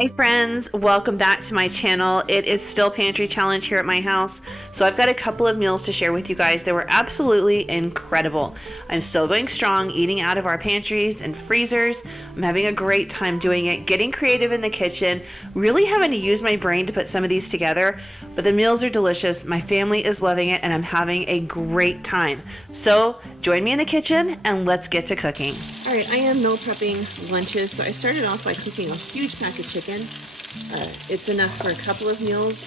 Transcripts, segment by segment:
Hi friends, welcome back to my channel. It is still Pantry Challenge here at my house. So I've got a couple of meals to share with you guys that were absolutely incredible. I'm still going strong eating out of our pantries and freezers. I'm having a great time doing it, getting creative in the kitchen, really having to use my brain to put some of these together. But the meals are delicious, my family is loving it, and I'm having a great time. So join me in the kitchen and let's get to cooking. All right, I am meal prepping lunches. So I started off by cooking a huge pack of chicken. It's enough for a couple of meals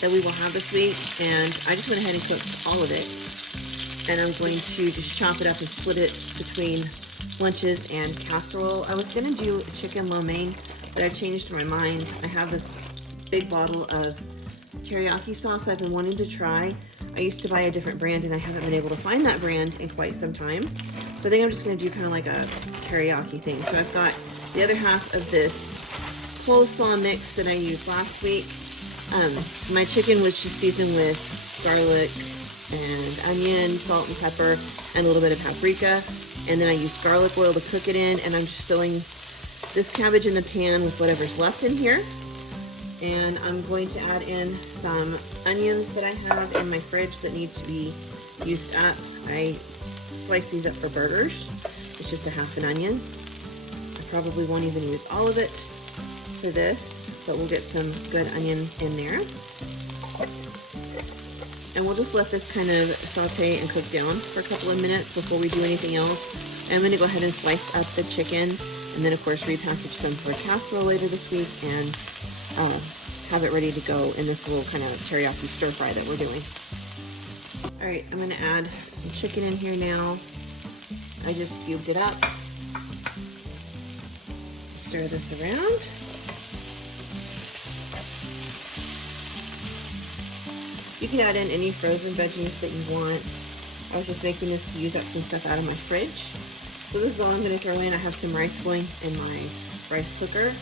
that we will have this week, and I just went ahead and cooked all of it. And I'm going to just chop it up and split it between lunches and casserole. I was gonna do chicken lo mein, but I changed my mind. I have this big bottle of teriyaki sauce I've been wanting to try. I used to buy a different brand and I haven't been able to find that brand in quite some time. So I think I'm just gonna do kind of like a teriyaki thing. So I've got the other half of this coleslaw mix that I used last week. My chicken was just seasoned with garlic and onion, salt and pepper, and a little bit of paprika. And then I used garlic oil to cook it in, and I'm just filling this cabbage in the pan with whatever's left in here. And I'm going to add in some onions that I have in my fridge that need to be used up. I slice these up for burgers. It's just a half an onion. I probably won't even use all of it for this, but we'll get some good onion in there. And we'll just let this kind of saute and cook down for a couple of minutes before we do anything else. And I'm going to go ahead and slice up the chicken, and then of course repackage some for a casserole later this week, and have it ready to go in this little kind of teriyaki stir fry that we're doing. All right, I'm gonna add some chicken in here now. I just cubed it up. Stir this around. You can add in any frozen veggies that you want. I was just making this to use up some stuff out of my fridge. So this is all I'm gonna throw in. I have some rice going in my rice cooker.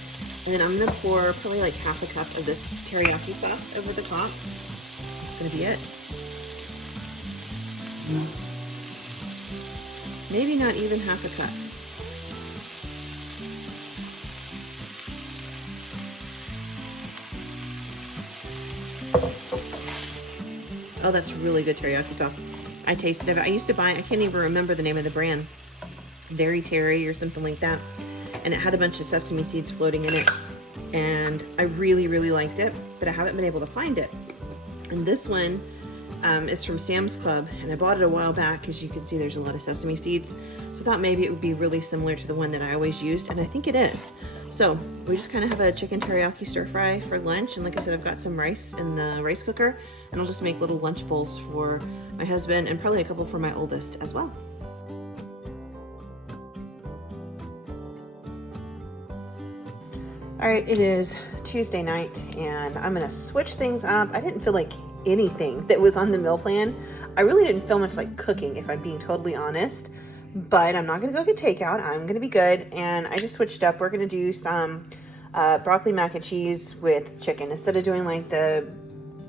And then I'm gonna pour probably like half a cup of this teriyaki sauce over the top. That's gonna be it. Maybe not even half a cup. Oh, that's really good teriyaki sauce. I tasted it. I used to buy, I can't even remember the name of the brand. Very Terry or something like that. And it had a bunch of sesame seeds floating in it, and I really liked it, but I haven't been able to find it. And this one is from Sam's Club, and I bought it a while back because you can see there's a lot of sesame seeds, so I thought maybe it would be really similar to the one that I always used, and I think it is. So we just kind of have a chicken teriyaki stir fry for lunch, and like I said, I've got some rice in the rice cooker, and I'll just make little lunch bowls for my husband and probably a couple for my oldest as well. All right, it is Tuesday night, and I'm gonna switch things up. I didn't feel like anything that was on the meal plan. I really didn't feel much like cooking, if I'm being totally honest, but I'm not gonna go get takeout. I'm gonna be good, and I just switched up. We're gonna do some broccoli mac and cheese with chicken. Instead of doing like the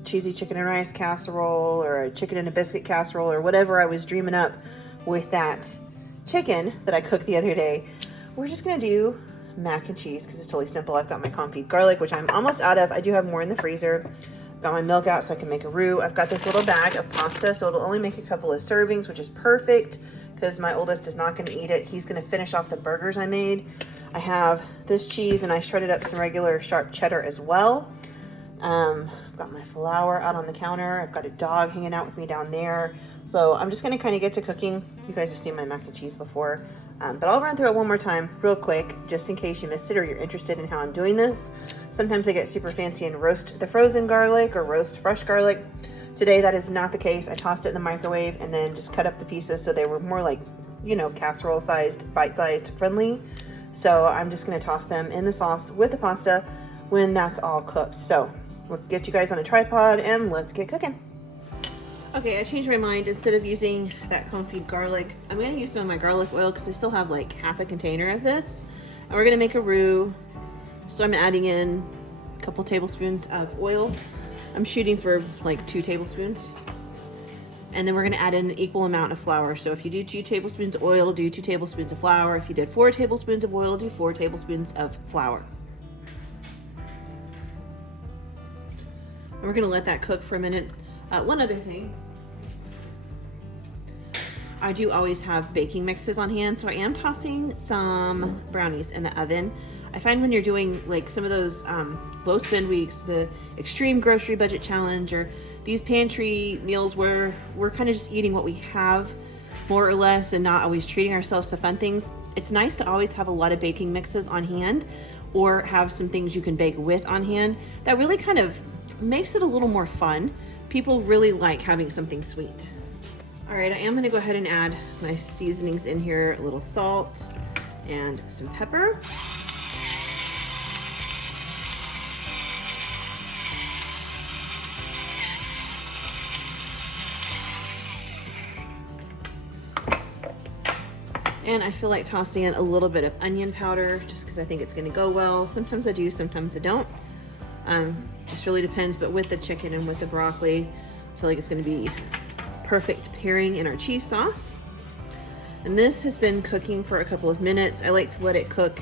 cheesy chicken and rice casserole or a chicken and a biscuit casserole or whatever I was dreaming up with that chicken that I cooked the other day, we're just gonna do mac and cheese because it's totally simple. I've got my confit garlic, which I'm almost out of. I do have more in the freezer. Got my milk out so I can make a roux. I've got this little bag of pasta, so it'll only make a couple of servings, which is perfect because my oldest is not going to eat it. He's going to finish off the burgers I made. I have this cheese, and I shredded up some regular sharp cheddar as well. I've got my flour out on the counter. I've got a dog hanging out with me down there. So I'm just going to kind of get to cooking. You guys have seen my mac and cheese before. But I'll run through it one more time real quick, just in case you missed it or you're interested in how I'm doing this. Sometimes I get super fancy and roast the frozen garlic or roast fresh garlic. Today that is not the case. I tossed it in the microwave and then just cut up the pieces so they were more like, you know, casserole sized, bite-sized friendly. So I'm just gonna toss them in the sauce with the pasta when that's all cooked. So let's get you guys on a tripod and let's get cooking. Okay, I changed my mind. Instead of using that confit garlic, I'm gonna use some of my garlic oil because I still have like half a container of this. And we're gonna make a roux. So I'm adding in a couple tablespoons of oil. I'm shooting for like 2 tablespoons. And then we're gonna add in an equal amount of flour. So if you do 2 tablespoons of oil, do 2 tablespoons of flour. If you did 4 tablespoons of oil, do 4 tablespoons of flour. we're gonna let that cook for a minute. One other thing, I do always have baking mixes on hand, so I am tossing some brownies in the oven. I find when you're doing like some of those low spend weeks, the extreme grocery budget challenge, or these pantry meals where we're kind of just eating what we have more or less and not always treating ourselves to fun things, it's nice to always have a lot of baking mixes on hand or have some things you can bake with on hand. That really kind of makes it a little more fun. People really like having something sweet. All right, I am gonna go ahead and add my seasonings in here, a little salt and some pepper. And I feel like tossing in a little bit of onion powder just because I think it's gonna go well. Sometimes I do, sometimes I don't. Just really depends, but with the chicken and with the broccoli, I feel like it's gonna be perfect pairing in our cheese sauce. And this has been cooking for a couple of minutes. I like to let it cook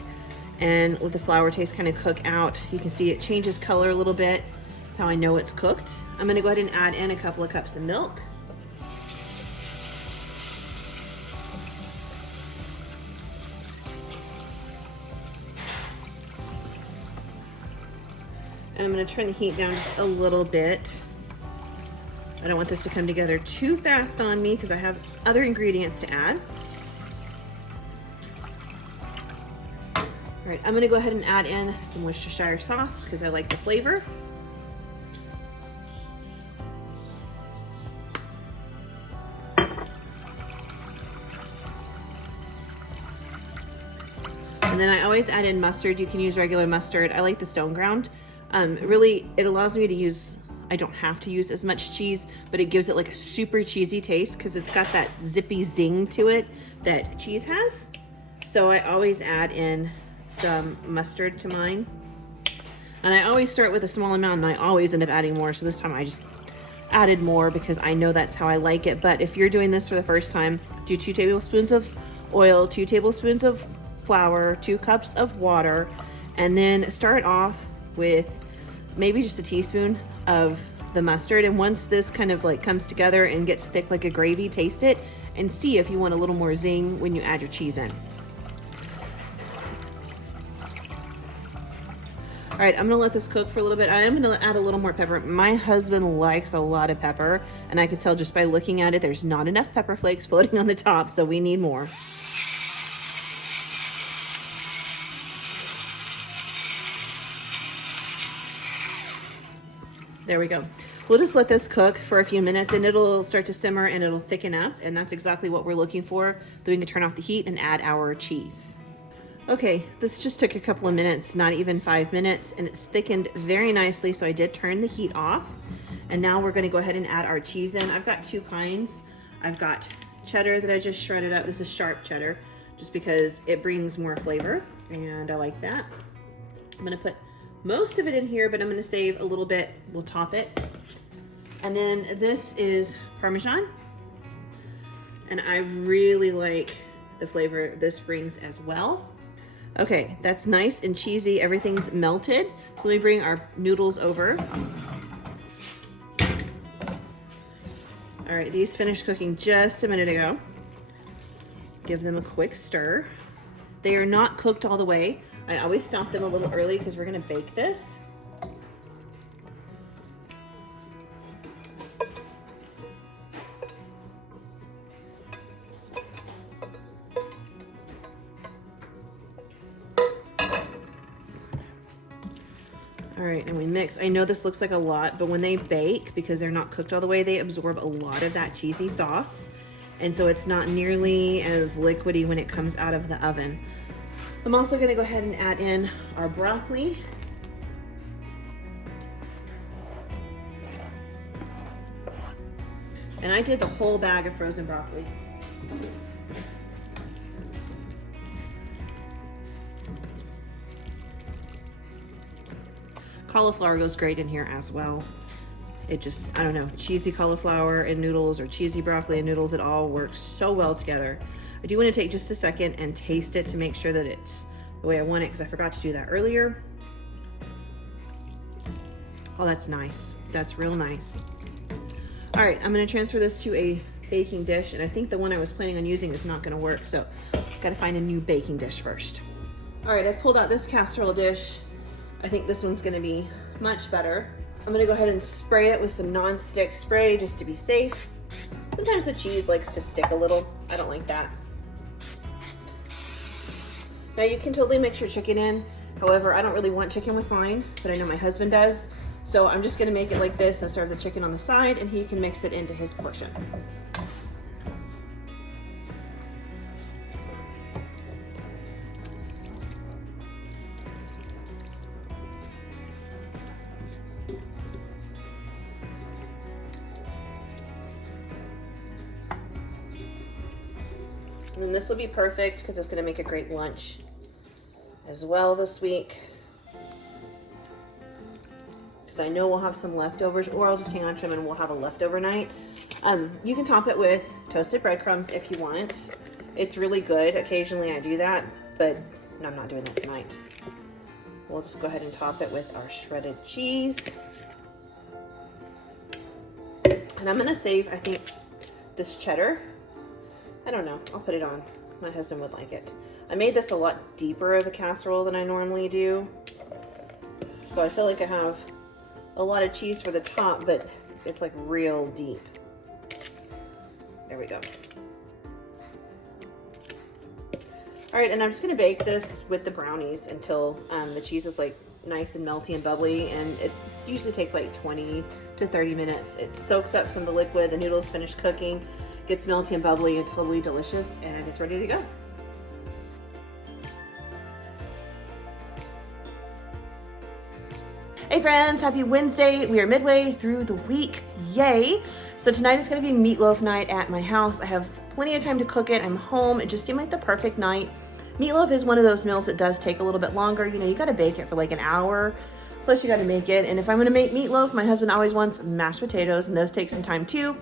and let the flour taste kind of cook out. You can see it changes color a little bit. That's how I know it's cooked. I'm gonna go ahead and add in a couple of cups of milk. And I'm going to turn the heat down just a little bit. I don't want this to come together too fast on me because I have other ingredients to add. All right, I'm going to go ahead and add in some Worcestershire sauce because I like the flavor. And then I always add in mustard. You can use regular mustard. I like the stone ground. Really, it allows me to use, I don't have to use as much cheese, but it gives it like a super cheesy taste because it's got that zippy zing to it that cheese has. So I always add in some mustard to mine. And I always start with a small amount and I always end up adding more. So this time I just added more because I know that's how I like it. But if you're doing this for the first time, do 2 tablespoons of oil, 2 tablespoons of flour, 2 cups of water, and then start off with maybe just a teaspoon of the mustard. And once this kind of like comes together and gets thick like a gravy, taste it and see if you want a little more zing when you add your cheese in. All right, I'm gonna let this cook for a little bit. I am gonna add a little more pepper. My husband likes a lot of pepper, and I could tell just by looking at it, there's not enough pepper flakes floating on the top, so we need more. There we go. We'll just let this cook for a few minutes and it'll start to simmer and it'll thicken up, and that's exactly what we're looking for. Then we can turn off the heat and add our cheese. Okay, this just took a couple of minutes, not even 5 minutes, and it's thickened very nicely, so I did turn the heat off. And now we're gonna go ahead and add our cheese in. I've got 2 kinds. I've got cheddar that I just shredded up. This is sharp cheddar, just because it brings more flavor, and I like that. I'm gonna put most of it in here, but I'm gonna save a little bit. We'll top it. And then this is Parmesan. And I really like the flavor this brings as well. Okay, that's nice and cheesy. Everything's melted. So let me bring our noodles over. All right, these finished cooking just a minute ago. Give them a quick stir. They are not cooked all the way. I always stop them a little early because we're gonna bake this. All right, and we mix. I know this looks like a lot, but when they bake, because they're not cooked all the way, they absorb a lot of that cheesy sauce. And so it's not nearly as liquidy when it comes out of the oven. I'm also gonna go ahead and add in our broccoli. And I did the whole bag of frozen broccoli. Cauliflower goes great in here as well. It just, I don't know, cheesy cauliflower and noodles or cheesy broccoli and noodles, it all works so well together. I do want to take just a second and taste it to make sure that it's the way I want it, because I forgot to do that earlier. Oh, that's nice. That's real nice. All right, I'm gonna transfer this to a baking dish, and I think the one I was planning on using is not gonna work, so gotta find a new baking dish first. All right, I pulled out this casserole dish. I think this one's gonna be much better. I'm gonna go ahead and spray it with some non-stick spray just to be safe. Sometimes the cheese likes to stick a little. I don't like that. Now you can totally mix your chicken in. However, I don't really want chicken with mine, but I know my husband does. So I'm just gonna make it like this and serve the chicken on the side, and he can mix it into his portion. And then this will be perfect because it's gonna make a great lunch as well this week. Because I know we'll have some leftovers, or I'll just hang on to them and we'll have a leftover night. You can top it with toasted breadcrumbs if you want. It's really good. Occasionally I do that, but I'm not doing that tonight. We'll just go ahead and top it with our shredded cheese. And I'm gonna save, I think, this cheddar. I don't know, I'll put it on. My husband would like it. I made this a lot deeper of a casserole than I normally do. So I feel like I have a lot of cheese for the top, but it's like real deep. There we go. All right, and I'm just gonna bake this with the brownies until the cheese is like nice and melty and bubbly, and it usually takes like 20 to 30 minutes. It soaks up some of the liquid, the noodles finish cooking, gets melty and bubbly and totally delicious, and it's ready to go. Hey friends, happy Wednesday. We are midway through the week, yay. So tonight is gonna be meatloaf night at my house. I have plenty of time to cook it. I'm home. It just seemed like the perfect night. Meatloaf is one of those meals that does take a little bit longer. You know, you gotta bake it for like an hour, plus you gotta make it. And if I'm gonna make meatloaf, my husband always wants mashed potatoes, and those take some time too.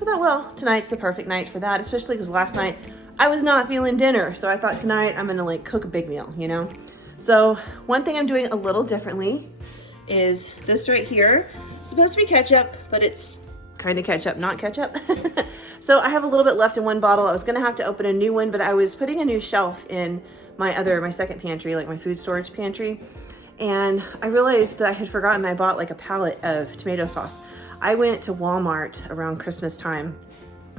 I thought, well, tonight's the perfect night for that, especially because last night I was not feeling dinner. So I thought tonight I'm gonna like cook a big meal, you know? So one thing I'm doing a little differently is this right here. It's supposed to be ketchup, but it's kind of ketchup, not ketchup. So I have a little bit left in one bottle. I was gonna have to open a new one, but I was putting a new shelf in my second pantry, like my food storage pantry. And I realized that I had forgotten I bought like a pallet of tomato sauce. I went to Walmart around Christmas time.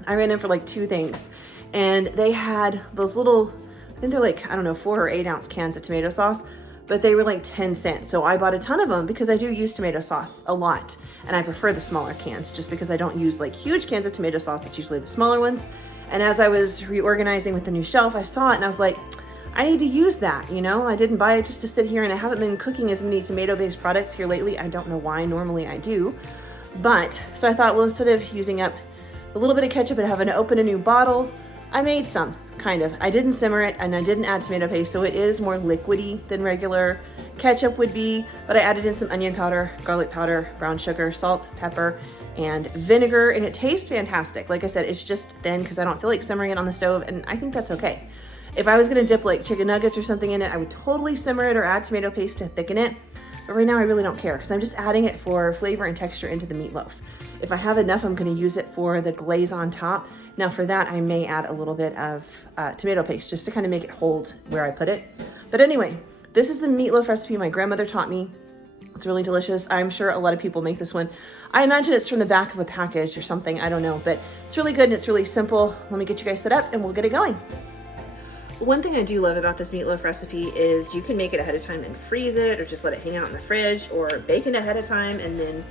I ran in for like 2 things, and they had those little, I think they're like, I don't know, 4 or 8 ounce cans of tomato sauce, but they were like 10 cents. So I bought a ton of them because I do use tomato sauce a lot, and I prefer the smaller cans just because I don't use like huge cans of tomato sauce. It's usually the smaller ones. And as I was reorganizing with the new shelf, I saw it and I was like, I need to use that, you know? I didn't buy it just to sit here, and I haven't been cooking as many tomato-based products here lately. I don't know why, normally I do. But, so I thought, well, instead of using up a little bit of ketchup and having to open a new bottle, I made some, kind of. I didn't simmer it, and I didn't add tomato paste, so it is more liquidy than regular ketchup would be, but I added in some onion powder, garlic powder, brown sugar, salt, pepper, and vinegar, and it tastes fantastic. Like I said, it's just thin because I don't feel like simmering it on the stove, and I think that's okay. If I was gonna dip like chicken nuggets or something in it, I would totally simmer it or add tomato paste to thicken it. But right now I really don't care because I'm just adding it for flavor and texture into the meatloaf. If I have enough, I'm gonna use it for the glaze on top. Now for that, I may add a little bit of tomato paste just to kind of make it hold where I put it. But anyway, this is the meatloaf recipe my grandmother taught me. It's really delicious. I'm sure a lot of people make this one. I imagine it's from the back of a package or something, I don't know, but it's really good and it's really simple. Let me get you guys set up and we'll get it going. One thing I do love about this meatloaf recipe is you can make it ahead of time and freeze it, or just let it hang out in the fridge, or bake it ahead of time and then,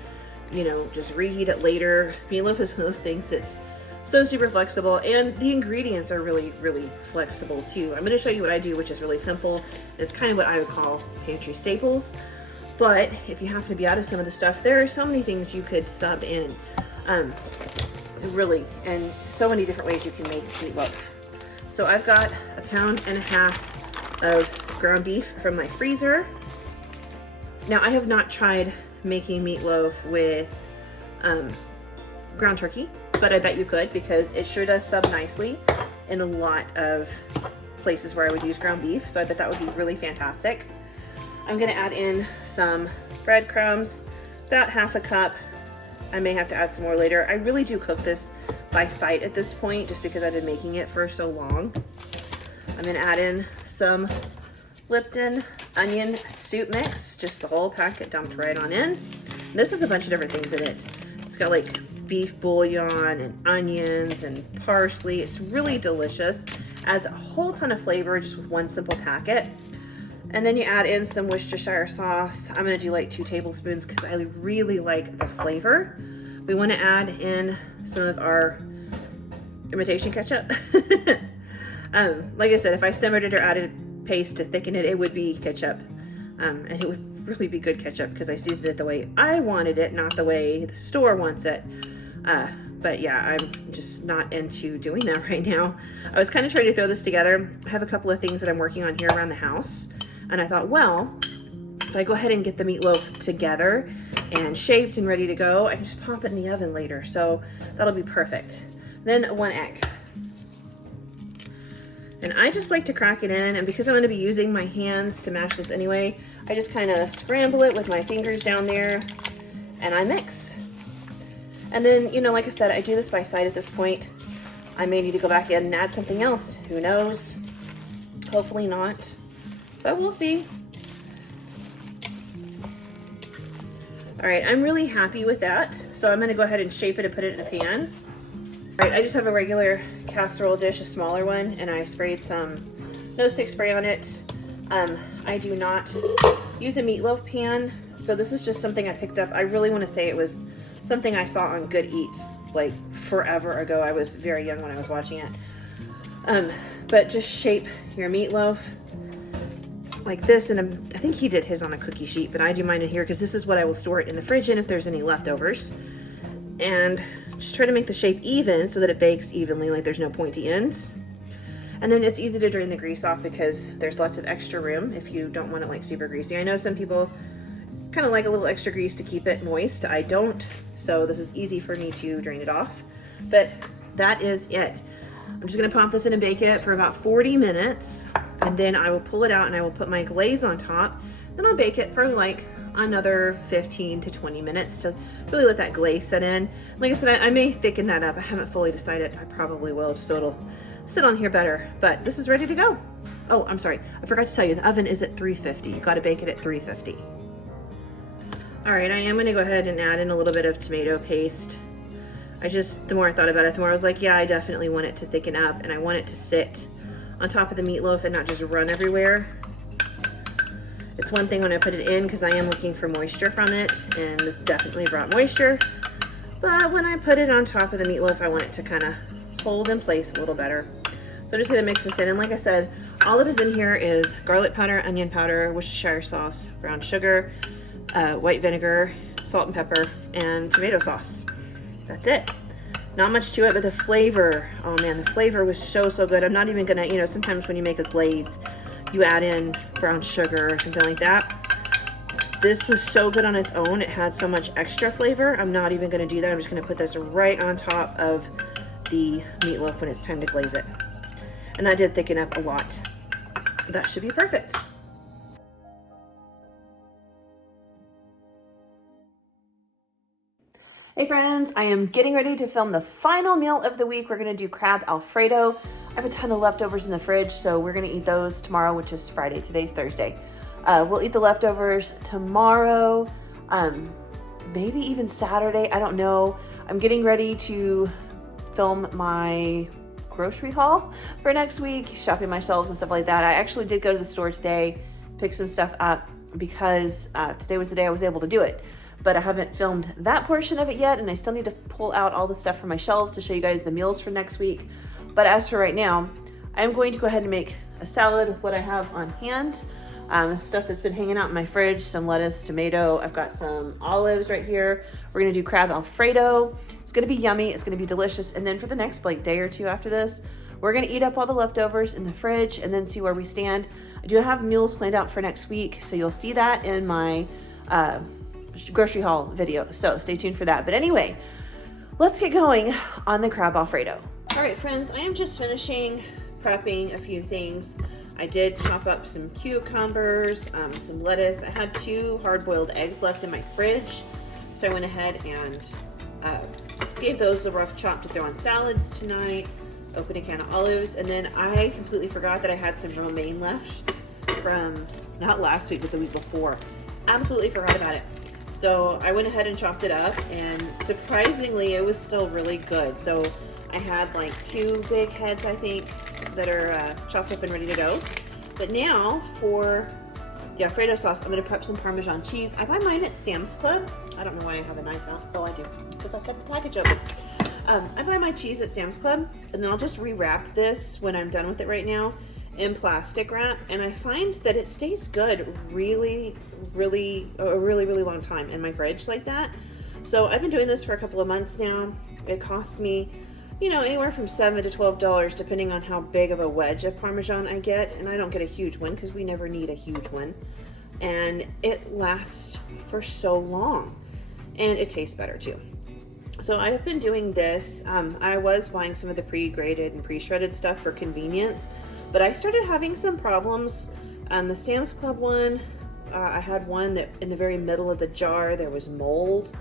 you know, just reheat it later. Meatloaf is one of those things that's so super flexible, and the ingredients are really, really flexible too. I'm going to show you what I do, which is really simple. It's kind of what I would call pantry staples, but if you happen to be out of some of the stuff, there are so many things you could sub in, really, and so many different ways you can make meatloaf. So I've got 1.5 pounds of ground beef from my freezer. Now I have not tried making meatloaf with ground turkey, but I bet you could, because it sure does sub nicely in a lot of places where I would use ground beef. So I bet that would be really fantastic. I'm gonna add in some breadcrumbs. about half a cup. I may have to add some more later. I really do cook this by sight at this point just because I've been making it for so long. I'm gonna add in some Lipton onion soup mix, just the whole packet dumped right on in. This has a bunch of different things in it. It's got like beef bouillon and onions and parsley. It's really delicious. Adds a whole ton of flavor just with one simple packet. And then you add in some Worcestershire sauce. I'm gonna do like 2 tablespoons because I really like the flavor. We wanna add in some of our imitation ketchup. Like I said, if I simmered it or added paste to thicken it, it would be ketchup. And it would really be good ketchup because I seasoned it the way I wanted it, not the way the store wants it. But yeah, I'm just not into doing that right now. I was kind of trying to throw this together. I have a couple of things that I'm working on here around the house. And I thought, well, if I go ahead and get the meatloaf together and shaped and ready to go, I can just pop it in the oven later. So that'll be perfect. Then 1 egg. And I just like to crack it in, and because I'm going to be using my hands to mash this anyway, I just kind of scramble it with my fingers down there, and I mix. And then, you know, like I said, I do this by sight at this point. I may need to go back in and add something else. Who knows? Hopefully not, but we'll see. All right, I'm really happy with that. So I'm going to go ahead and shape it and put it in a pan. All right, I just have a regular casserole dish, a smaller one, and I sprayed some no stick spray on it. I do not use a meatloaf pan, so this is just something I picked up. I really want to say it was something I saw on Good Eats like forever ago. I was very young when I was watching it. But just shape your meatloaf like this, and I think he did his on a cookie sheet, but I do mine in here because this is what I will store it in the fridge in if there's any leftovers. And just try to make the shape even so that it bakes evenly, like there's no pointy ends. And then it's easy to drain the grease off because there's lots of extra room if you don't want it like super greasy. I know some people kind of like a little extra grease to keep it moist. I don't, so this is easy for me to drain it off. But that is it. I'm just gonna pop this in and bake it for about 40 minutes, and then I will pull it out and I will put my glaze on top. Then I'll bake it for like another 15 to 20 minutes to really let that glaze set in. Like I said, I may thicken that up. I haven't fully decided. I probably will, so it'll sit on here better. But this is ready to go. Oh, I'm sorry. I forgot to tell you, the oven is at 350. You got to bake it at 350. All right, I am going to go ahead and add in a little bit of tomato paste. The more I thought about it, the more I was like, yeah, I definitely want it to thicken up, and I want it to sit on top of the meatloaf and not just run everywhere. It's one thing when I put it in because I am looking for moisture from it, and this definitely brought moisture. But when I put it on top of the meatloaf, I want it to kind of hold in place a little better. So I'm just gonna mix this in, and like I said, all that is in here is garlic powder, onion powder, Worcestershire sauce, brown sugar, white vinegar, salt and pepper, and tomato sauce. That's it. Not much to it, but the flavor, oh man, the flavor was so good. I'm not even gonna, you know, sometimes when you make a glaze, you add in brown sugar or something like that. This was so good on its own. It had so much extra flavor. I'm not even gonna do that. I'm just gonna put this right on top of the meatloaf when it's time to glaze it. And that did thicken up a lot. That should be perfect. Hey friends, I am getting ready to film the final meal of the week. We're gonna do crab Alfredo. I have a ton of leftovers in the fridge, so we're gonna eat those tomorrow, which is Friday. Today's Thursday. We'll eat the leftovers tomorrow, maybe even Saturday, I don't know. I'm getting ready to film my grocery haul for next week, shopping my shelves and stuff like that. I actually did go to the store today, pick some stuff up because today was the day I was able to do it. But I haven't filmed that portion of it yet, and I still need to pull out all the stuff from my shelves to show you guys the meals for next week. But as for right now, I'm going to go ahead and make a salad with what I have on hand. Stuff that's been hanging out in my fridge, some lettuce, tomato. I've got some olives right here. We're gonna do crab Alfredo. It's gonna be yummy, it's gonna be delicious. And then for the next like day or two after this, we're gonna eat up all the leftovers in the fridge and then see where we stand. I do have meals planned out for next week, so you'll see that in my grocery haul video. So stay tuned for that. But anyway, let's get going on the crab Alfredo. All right, friends, I am just finishing prepping a few things. I did chop up some cucumbers, some lettuce. I had 2 hard-boiled eggs left in my fridge So I went ahead and gave those a rough chop to throw on salads tonight. Opened a can of olives, and then I completely forgot that I had some romaine left from not last week, but the week before. Absolutely forgot about it. So I went ahead and chopped it up, and surprisingly, it was still really good. So I had like 2 big heads, I think, that are chopped up and ready to go. But now for the Alfredo sauce, I'm gonna prep some Parmesan cheese. I buy mine at Sam's Club. I don't know why I have a knife out. Oh, I do, because I cut the package open. I buy my cheese at Sam's Club, and then I'll just rewrap this when I'm done with it right now in plastic wrap, and I find that it stays good a really long time in my fridge like that. So I've been doing this for a couple of months now. It costs me, you know, anywhere from $7 to $12 depending on how big of a wedge of Parmesan I get, and I don't get a huge one because we never need a huge one, and it lasts for so long, and it tastes better too. So I've been doing this. I was buying some of the pre-grated and pre-shredded stuff for convenience, but I started having some problems. The Sam's Club one, I had one that in the very middle of the jar there was mold,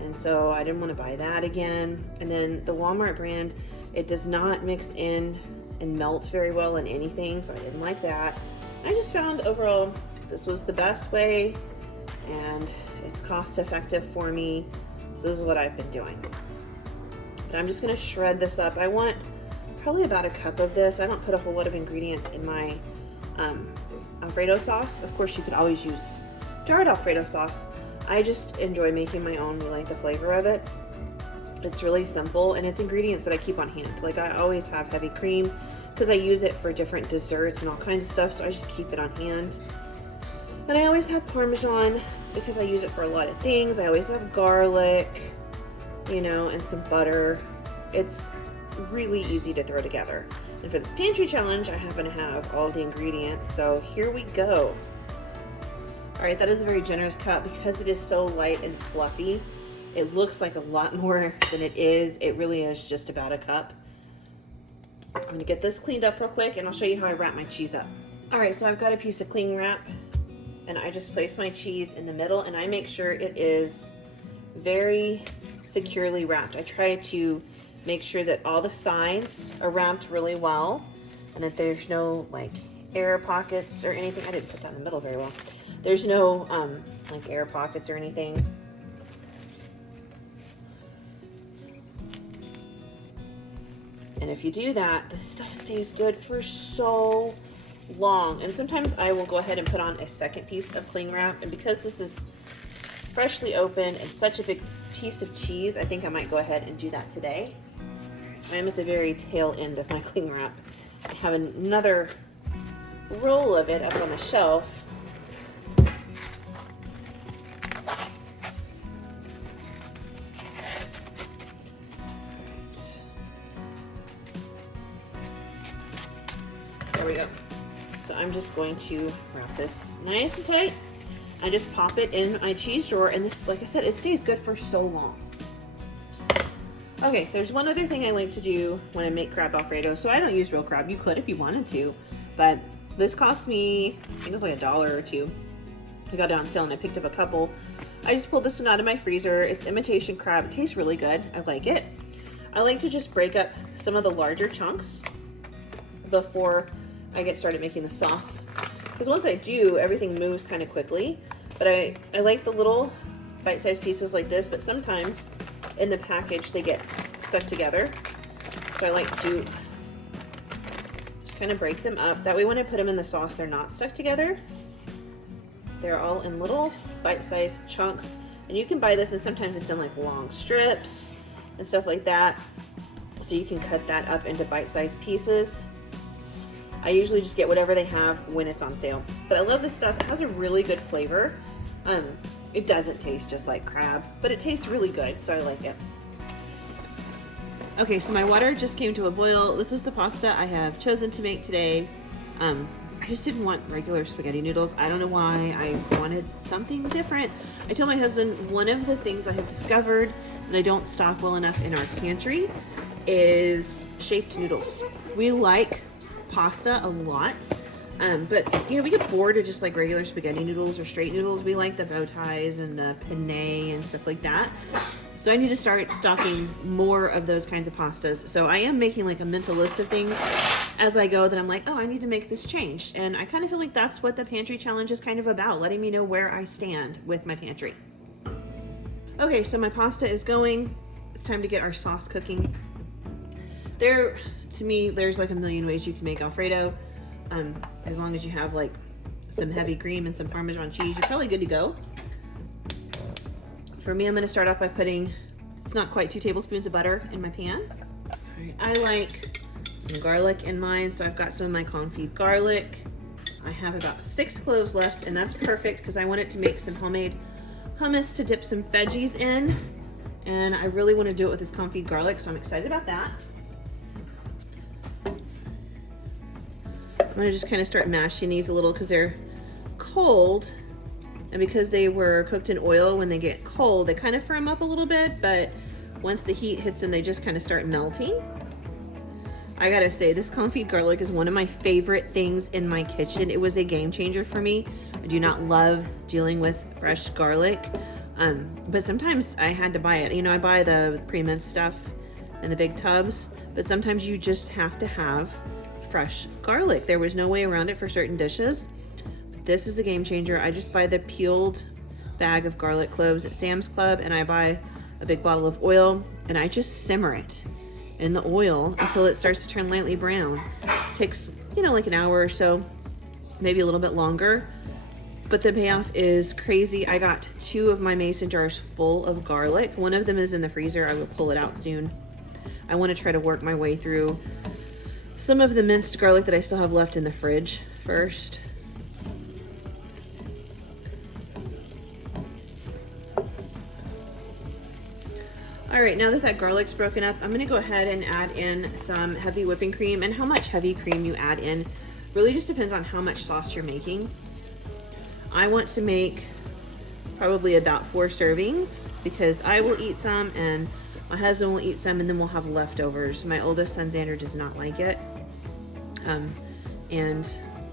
and so I didn't want to buy that again. And then the Walmart brand, it does not mix in and melt very well in anything, so I didn't like that. I just found overall this was the best way, and it's cost effective for me. So this is what I've been doing. But I'm just gonna shred this up. I want probably about a cup of this. I don't put a whole lot of ingredients in my Alfredo sauce. Of course, you could always use jarred Alfredo sauce. I just enjoy making my own. We like the flavor of it. It's really simple, and it's ingredients that I keep on hand. Like I always have heavy cream because I use it for different desserts and all kinds of stuff, so I just keep it on hand. And I always have Parmesan because I use it for a lot of things. I always have garlic, you know, and some butter. It's really easy to throw together. And for this pantry challenge, I happen to have all the ingredients, so here we go. All right, that is a very generous cup because it is so light and fluffy. It looks like a lot more than it is. It really is just about a cup. I'm gonna get this cleaned up real quick, and I'll show you how I wrap my cheese up. All right, so I've got a piece of cling wrap, and I just place my cheese in the middle, and I make sure it is very securely wrapped. I try to make sure that all the sides are wrapped really well, and that there's no like air pockets or anything. I didn't put that in the middle very well. There's no like air pockets or anything. And if you do that, the stuff stays good for so long. And sometimes I will go ahead and put on a second piece of cling wrap, and because this is freshly opened and such a big piece of cheese, I think I might go ahead and do that today. I'm at the very tail end of my cling wrap. I have another roll of it up on the shelf. There we go. So I'm just going to wrap this nice and tight. I just pop it in my cheese drawer, and this, like I said, it stays good for so long. Okay, there's one other thing I like to do when I make crab Alfredo. So I don't use real crab. You could if you wanted to, but this cost me, I think it was like $1 or $2. I got it on sale and I picked up a couple. I just pulled this one out of my freezer. It's imitation crab. It tastes really good. I like it. I like to just break up some of the larger chunks before I get started making the sauce, because once I do, everything moves kind of quickly. But I like the little bite-sized pieces like this, but sometimes in the package they get stuck together, so I like to just kind of break them up. That way when I put them in the sauce, they're not stuck together. They're all in little bite-sized chunks, and you can buy this, and sometimes it's in like long strips and stuff like that, so you can cut that up into bite-sized pieces. I usually just get whatever they have when it's on sale. But I love this stuff. It has a really good flavor. It doesn't taste just like crab, but it tastes really good, so I like it. Okay, so my water just came to a boil. This is the pasta I have chosen to make today. I just didn't want regular spaghetti noodles. I don't know why. I wanted something different. I told my husband one of the things I have discovered that I don't stock well enough in our pantry is shaped noodles. We like pasta a lot, But you know, we get bored of just like regular spaghetti noodles or straight noodles. We like the bow ties and the penne and stuff like that. So I need to start stocking more of those kinds of pastas. So I am making like a mental list of things as I go that I'm like, oh, I need to make this change. And I kind of feel like that's what the pantry challenge is kind of about, letting me know where I stand with my pantry. Okay, so my pasta is going. It's time to get our sauce cooking. To me, there's like a million ways you can make Alfredo. As long as you have like some heavy cream and some Parmesan cheese, you're probably good to go. For me, I'm gonna start off by putting, it's not quite 2 tablespoons of butter in my pan. All right, I like some garlic in mine, so I've got some of my confit garlic. I have about 6 cloves left, and that's perfect because I want it to make some homemade hummus to dip some veggies in. And I really want to do it with this confit garlic, so I'm excited about that. I'm gonna just kind of start mashing these a little because they're cold, and because they were cooked in oil, when they get cold they kind of firm up a little bit, but once the heat hits them they just kind of start melting. I gotta say, this confit garlic is one of my favorite things in my kitchen. It was a game changer for me. I do not love dealing with fresh garlic, but sometimes I had to buy it. You know, I buy the pre-minced stuff in the big tubs, but sometimes you just have to have fresh garlic. There was no way around it for certain dishes. This is a game changer. I just buy the peeled bag of garlic cloves at Sam's Club, and I buy a big bottle of oil, and I just simmer it in the oil until it starts to turn lightly brown. It takes, you know, like an hour or so, maybe a little bit longer, but the payoff is crazy. I got 2 of my mason jars full of garlic. One of them is in the freezer. I will pull it out soon. I want to try to work my way through some of the minced garlic that I still have left in the fridge first. All right, now that garlic's broken up, I'm gonna go ahead and add in some heavy whipping cream. And how much heavy cream you add in really just depends on how much sauce you're making. I want to make probably about 4 servings because I will eat some and my husband will eat some, and then we'll have leftovers. My oldest son, Xander, does not like it. And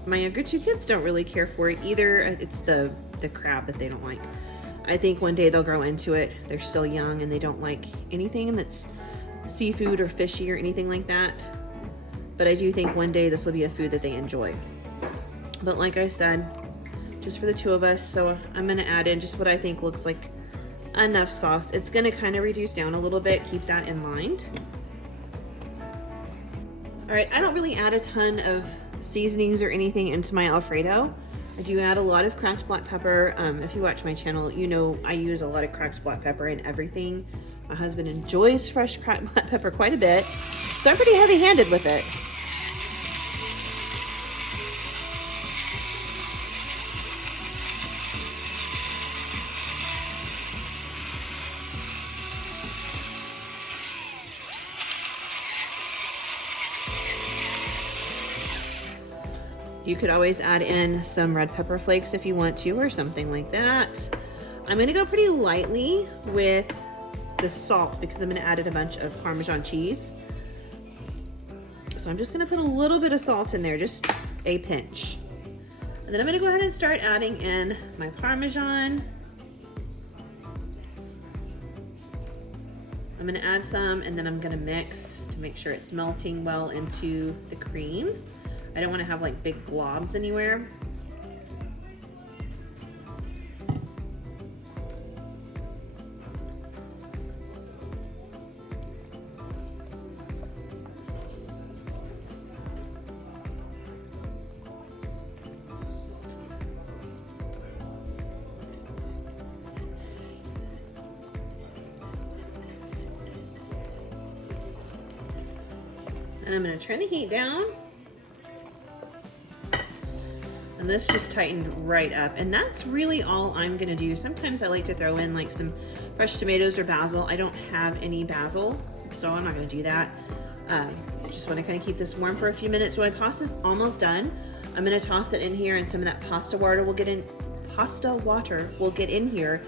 my younger 2 kids don't really care for it either. It's the crab that they don't like. I think one day they'll grow into it. They're still young and they don't like anything that's seafood or fishy or anything like that. But I do think one day this will be a food that they enjoy. But like I said, just for the 2 of us, so I'm gonna add in just what I think looks like enough sauce. It's gonna kind of reduce down a little bit, keep that in mind. All right, I don't really add a ton of seasonings or anything into my Alfredo. I do add a lot of cracked black pepper. If you watch my channel, you know I use a lot of cracked black pepper in everything. My husband enjoys fresh cracked black pepper quite a bit, so I'm pretty heavy-handed with it. You could always add in some red pepper flakes if you want to, or something like that. I'm gonna go pretty lightly with the salt because I'm gonna add in a bunch of Parmesan cheese. So I'm just gonna put a little bit of salt in there, just a pinch. And then I'm gonna go ahead and start adding in my Parmesan. I'm gonna add some, and then I'm gonna mix to make sure it's melting well into the cream. I don't want to have like big globs anywhere. And I'm going to turn the heat down. And this just tightened right up. And that's really all I'm gonna do. Sometimes I like to throw in like some fresh tomatoes or basil. I don't have any basil, so I'm not gonna do that. I just wanna kinda keep this warm for a few minutes. So my pasta's almost done. I'm gonna toss it in here, and some of that pasta water will get in here.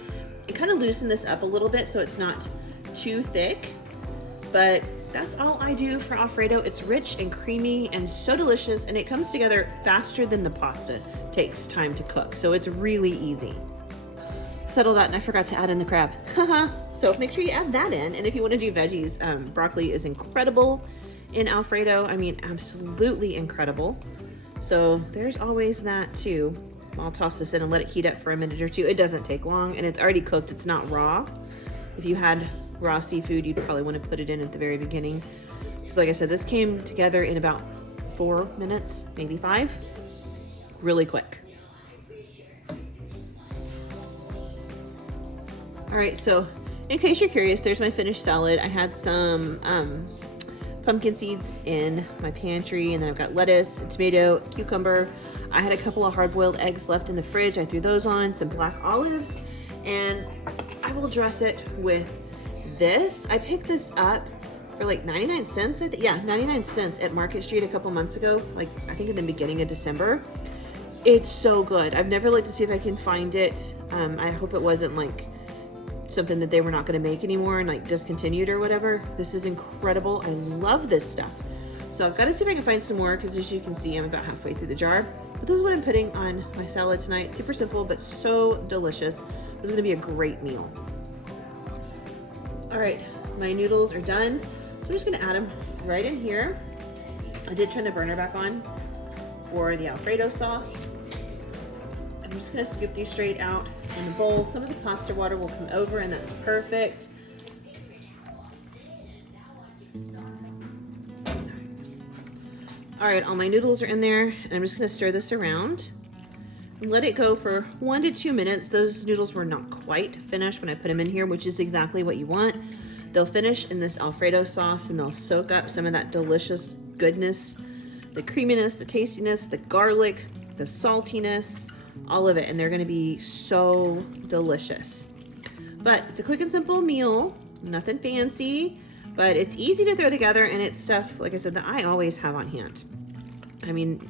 It kind of loosen this up a little bit so it's not too thick, but that's all I do for Alfredo. It's rich and creamy and so delicious, and it comes together faster than the pasta takes time to cook. So it's really easy. Settle that, and I forgot to add in the crab. So make sure you add that in. And if you want to do veggies, broccoli is incredible in Alfredo. I mean, absolutely incredible. So there's always that too. I'll toss this in and let it heat up for a minute or two. It doesn't take long, and it's already cooked. It's not raw. If you had raw seafood, you'd probably want to put it in at the very beginning. Because like I said, this came together in about 4 minutes, maybe 5. Really quick. All right, so in case you're curious, there's my finished salad. I had some pumpkin seeds in my pantry, and then I've got lettuce, tomato, cucumber. I had a couple of hard-boiled eggs left in the fridge. I threw those on, some black olives, and I will dress it with this. I picked this up for like 99 cents, I think. Yeah, 99 cents at Market Street a couple months ago, like I think in the beginning of December. It's so good. I've never looked to see if I can find it. I hope it wasn't like something that they were not going to make anymore and like discontinued or whatever. This is incredible. I love this stuff. So I've got to see if I can find some more, because as you can see, I'm about halfway through the jar. But this is what I'm putting on my salad tonight. Super simple, but so delicious. This is going to be a great meal. All right, my noodles are done. So I'm just going to add them right in here. I did turn the burner back on for the Alfredo sauce. I'm just going to scoop these straight out in the bowl. Some of the pasta water will come over, and that's perfect. All right, all my noodles are in there, and I'm just going to stir this around and let it go for 1 to 2 minutes. Those noodles were not quite finished when I put them in here, which is exactly what you want. They'll finish in this Alfredo sauce, and they'll soak up some of that delicious goodness, the creaminess, the tastiness, the garlic, the saltiness, all of it, and they're going to be so delicious. But it's a quick and simple meal, nothing fancy, but it's easy to throw together, and it's stuff, like I said, that I always have on hand. I mean,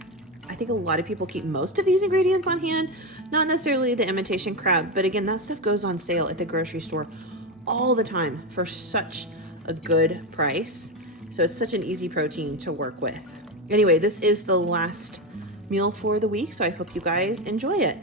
I think a lot of people keep most of these ingredients on hand, not necessarily the imitation crab, but again, that stuff goes on sale at the grocery store all the time for such a good price. So it's such an easy protein to work with. Anyway, this is the last meal for the week, so I hope you guys enjoy it.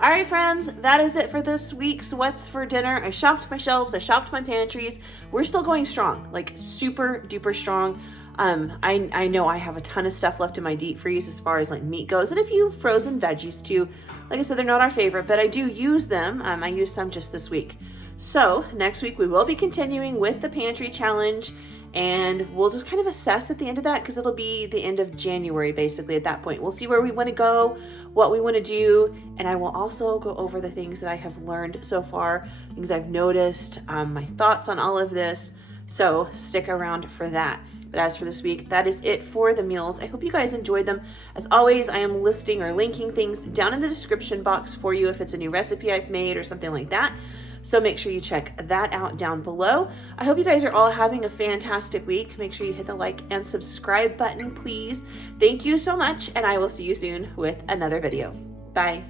All right, friends, that is it for this week's What's for Dinner. I shopped my shelves, I shopped my pantries. We're still going strong, like super duper strong. I know I have a ton of stuff left in my deep freeze as far as like meat goes, and a few frozen veggies too. Like I said, they're not our favorite, but I do use them. I used some just this week. So next week we will be continuing with the pantry challenge, and we'll just kind of assess at the end of that, because it'll be the end of January basically at that point. We'll see where we want to go, what we want to do, and I will also go over the things that I have learned so far, things I've noticed, my thoughts on all of this. So stick around for that. But as for this week, that is it for the meals. I hope you guys enjoyed them. As always, I am listing or linking things down in the description box for you if it's a new recipe I've made or something like that. So make sure you check that out down below. I hope you guys are all having a fantastic week. Make sure you hit the like and subscribe button, please. Thank you so much, and I will see you soon with another video. Bye.